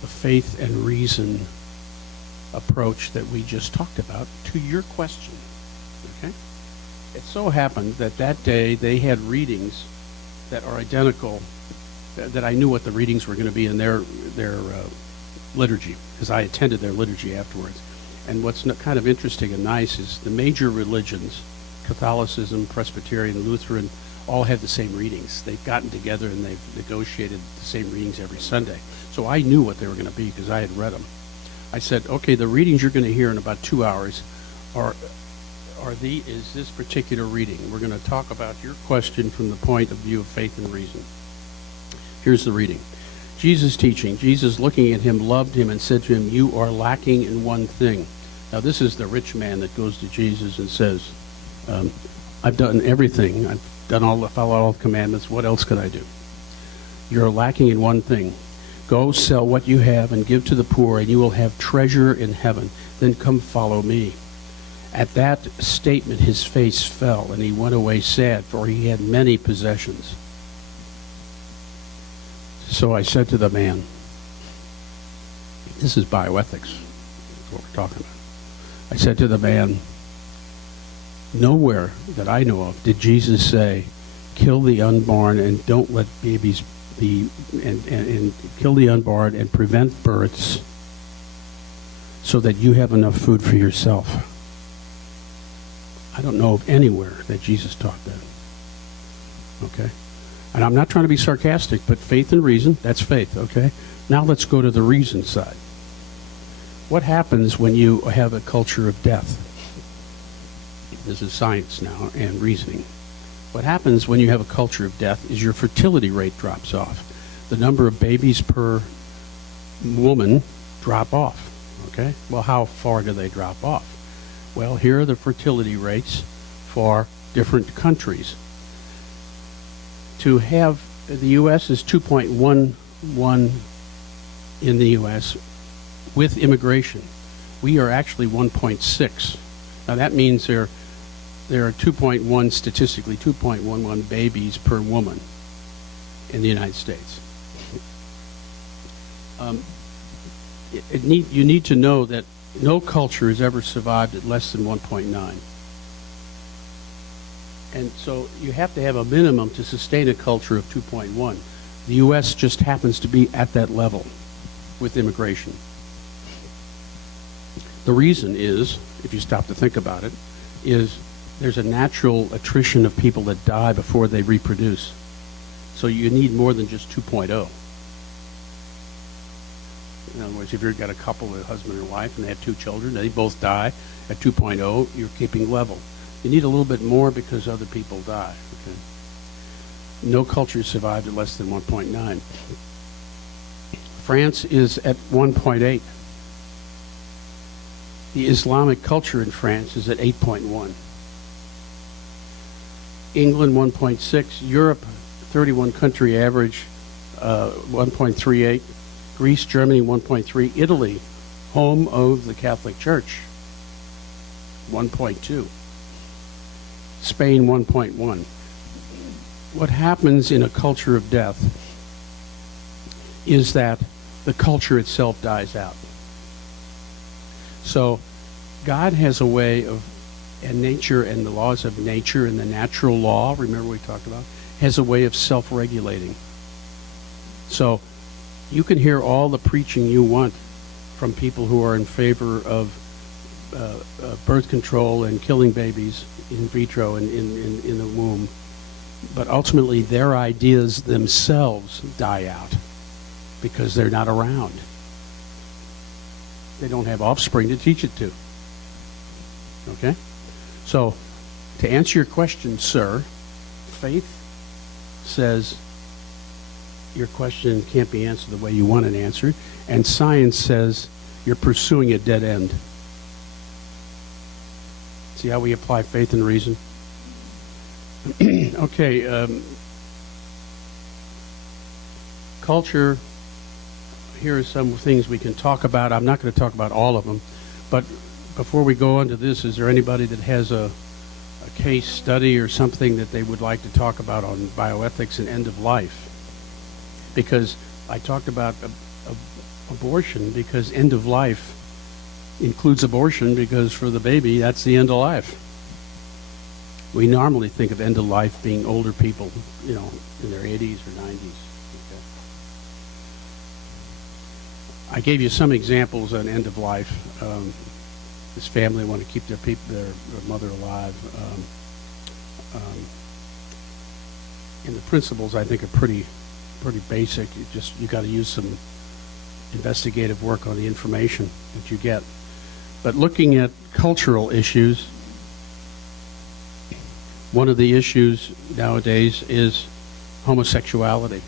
the faith and reason approach that we just talked about to your question. Okay? It so happened that that day they had readings that are identical, that I knew what the readings were going to be in their liturgy, because I attended their liturgy afterwards. And what's kind of interesting and nice is the major religions, Catholicism, Presbyterian, Lutheran, all have the same readings. They've gotten together and they've negotiated the same readings every Sunday. So I knew what they were going to be because I had read them. I said, okay, the readings you're going to hear in about 2 hours is this particular reading. We're going to talk about your question from the point of view of faith and reason. Here's the reading. Jesus teaching. Jesus looking at him, loved him, and said to him, you are lacking in one thing. Now this is the rich man that goes to Jesus and says, I've done everything. I've done followed all the commandments. What else could I do? You're lacking in one thing. Go sell what you have and give to the poor, and you will have treasure in heaven. Then come follow me. At that statement, his face fell, and he went away sad, for he had many possessions. So I said to the man, this is bioethics, that's what we're talking about. I said to the man, nowhere that I know of did Jesus say, kill the unborn and don't let babies be, and kill the unborn and prevent births so that you have enough food for yourself. I don't know of anywhere that Jesus taught that. Okay? And I'm not trying to be sarcastic, but faith and reason, that's faith, okay? Now let's go to the reason side. What happens when you have a culture of death? This is science now and reasoning. What happens when you have a culture of death is your fertility rate drops off. The number of babies per woman drop off, okay? Well, how far do they drop off? Well, here are the fertility rates for different countries. To have, the U.S. is 2.11 in the U.S. with immigration. We are actually 1.6. Now that means there are 2.1, statistically, 2.11 babies per woman in the United States. You need to know that no culture has ever survived at less than 1.9. And so you have to have a minimum to sustain a culture of 2.1. The U.S. just happens to be at that level with immigration. The reason is, if you stop to think about it, is there's a natural attrition of people that die before they reproduce. So you need more than just 2.0. In other words, if you've got a couple, a husband and wife, and they have 2 children, they both die at 2.0, you're keeping level. You need a little bit more because other people die. Okay? No culture survived at less than 1.9. France is at 1.8. The Islamic culture in France is at 8.1. England 1.6. Europe, 31 country average, 1.38. Greece, Germany 1.3. Italy, home of the Catholic Church, 1.2. Spain 1.1. What happens in a culture of death is that the culture itself dies out. So God has a way of, and nature and the laws of nature and the natural law, remember we talked about, has a way of self-regulating. So you can hear all the preaching you want from people who are in favor of birth control and killing babies in vitro and in the womb, but ultimately their ideas themselves die out because they're not around. They don't have offspring to teach it to. Okay? So, to answer your question, sir, faith says your question can't be answered the way you want it answered, and science says you're pursuing a dead end. See how we apply faith and reason? Okay, culture, here are some things we can talk about. I'm not going to talk about all of them, but before we go on to this, is there anybody that has a case study or something that they would like to talk about on bioethics and end of life? Because I talked about abortion because end of life includes abortion because for the baby, that's the end of life. We normally think of end of life being older people, you know, in their 80s or 90s. Okay. I gave you some examples on end of life. This family want to keep their mother alive. And the principles, I think, are pretty basic. You got to use some investigative work on the information that you get. But looking at cultural issues, one of the issues nowadays is homosexuality.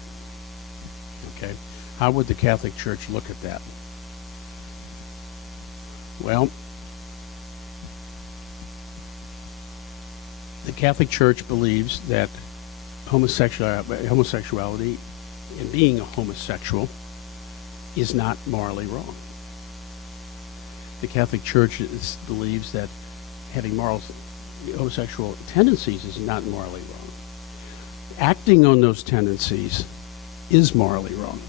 Okay, how would the Catholic Church look at that? Well, the Catholic Church believes that homosexuality and being a homosexual is not morally wrong. The Catholic Church believes that having homosexual tendencies is not morally wrong. Acting on those tendencies is morally wrong.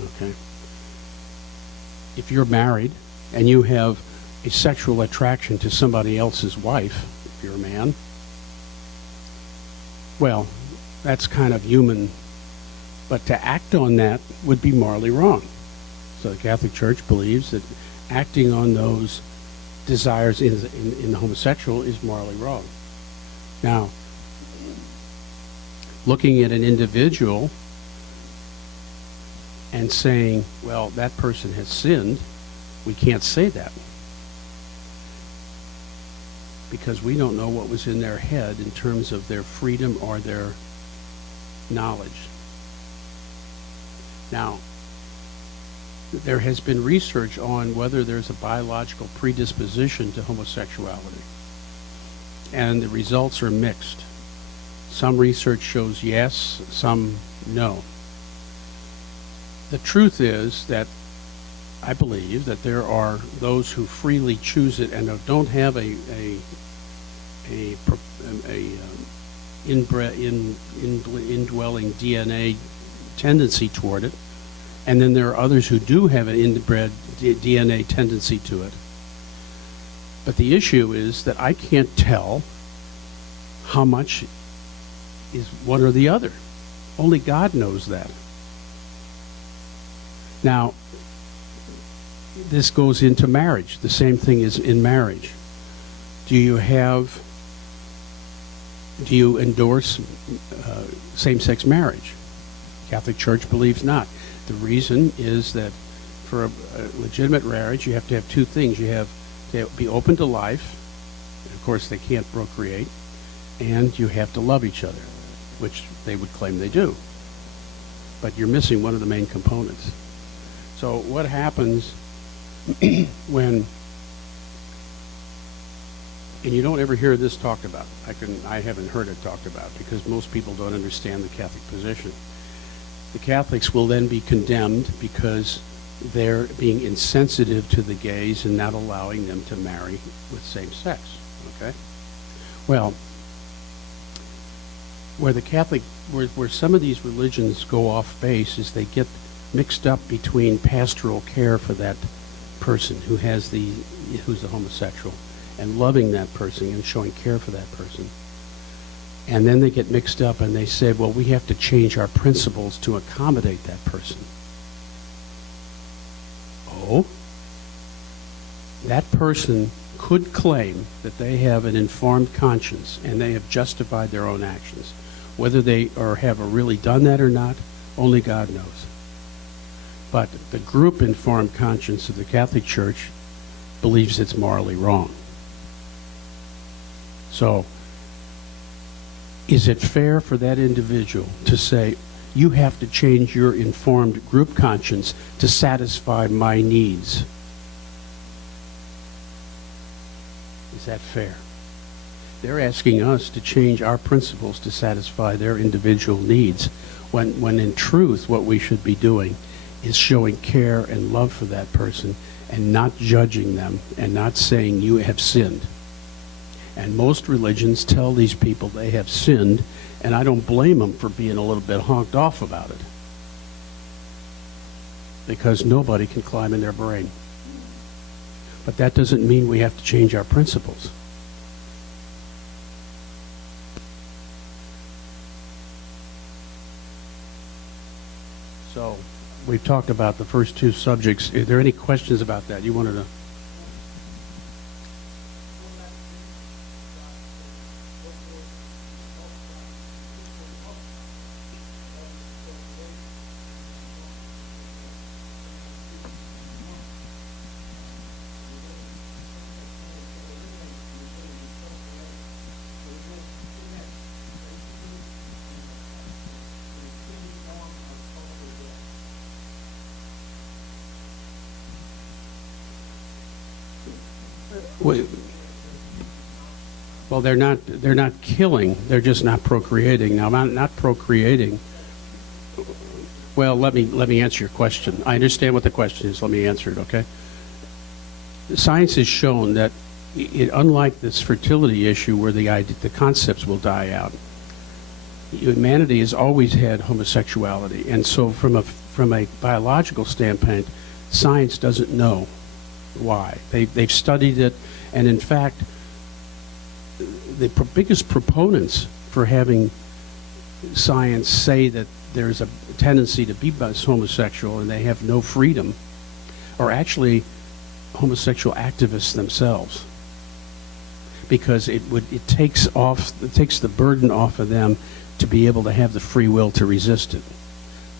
Okay? If you're married and you have a sexual attraction to somebody else's wife, if you're a man, well, that's kind of human, but to act on that would be morally wrong. So the Catholic Church believes that acting on those desires in the homosexual is morally wrong. Now, looking at an individual and saying, well, that person has sinned, we can't say that. Because we don't know what was in their head in terms of their freedom or their knowledge. Now, there has been research on whether there's a biological predisposition to homosexuality, and the results are mixed. Some research shows yes, some no. The truth is that I believe that there are those who freely choose it and don't have a indwelling DNA tendency toward it, and then there are others who do have an inbred DNA tendency to it. But the issue is that I can't tell how much is one or the other. Only God knows that. Now, this goes into marriage. The same thing is in marriage. Do you endorse same-sex marriage? Catholic Church believes not. The reason is that for a legitimate marriage, you have to have two things. You have to be open to life, of course, they can't procreate, and you have to love each other, which they would claim they do. But you're missing one of the main components. So what happens when, and you don't ever hear this talked about. I haven't heard it talked about because most people don't understand the Catholic position. The Catholics will then be condemned because they're being insensitive to the gays and not allowing them to marry with same sex, okay? Well, where some of these religions go off base is they get mixed up between pastoral care for that person who's a homosexual and loving that person and showing care for that person. And then they get mixed up and they say, well, we have to change our principles to accommodate that person. Oh? That person could claim that they have an informed conscience and they have justified their own actions. Whether they have really done that or not, only God knows. But the group informed conscience of the Catholic Church believes it's morally wrong. So, is it fair for that individual to say, you have to change your informed group conscience to satisfy my needs? Is that fair? They're asking us to change our principles to satisfy their individual needs, when in truth what we should be doing is showing care and love for that person and not judging them and not saying you have sinned. And most religions tell these people they have sinned, and I don't blame them for being a little bit honked off about it, because nobody can climb in their brain. But that doesn't mean we have to change our principles. So we've talked about the first two subjects. Are there any questions about that? You wanted to? Well, they're not killing. They're just not procreating. Now, not procreating. Well, let me answer your question. I understand what the question is. Let me answer it. Okay. Science has shown that, unlike this fertility issue where the concepts will die out, humanity has always had homosexuality, and so from a biological standpoint, science doesn't know why. They've studied it, and in fact, the biggest proponents for having science say that there's a tendency to be homosexual and they have no freedom are actually homosexual activists themselves, because it takes the burden off of them to be able to have the free will to resist it.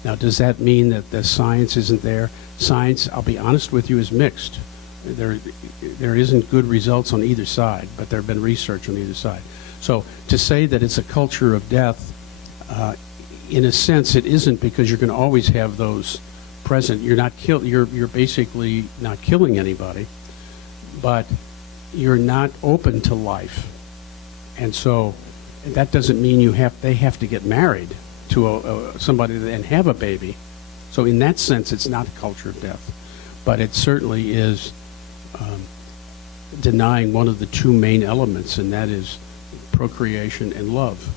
Now, does that mean that the science isn't there? Science, I'll be honest with you, is mixed. There isn't good results on either side, but there have been research on either side. So to say that it's a culture of death, in a sense, it isn't, because you're going to always have those present. You're basically not killing anybody, but you're not open to life, and so that doesn't mean they have to get married to somebody and have a baby. So in that sense, it's not a culture of death, but it certainly is denying one of the two main elements, and that is procreation and love.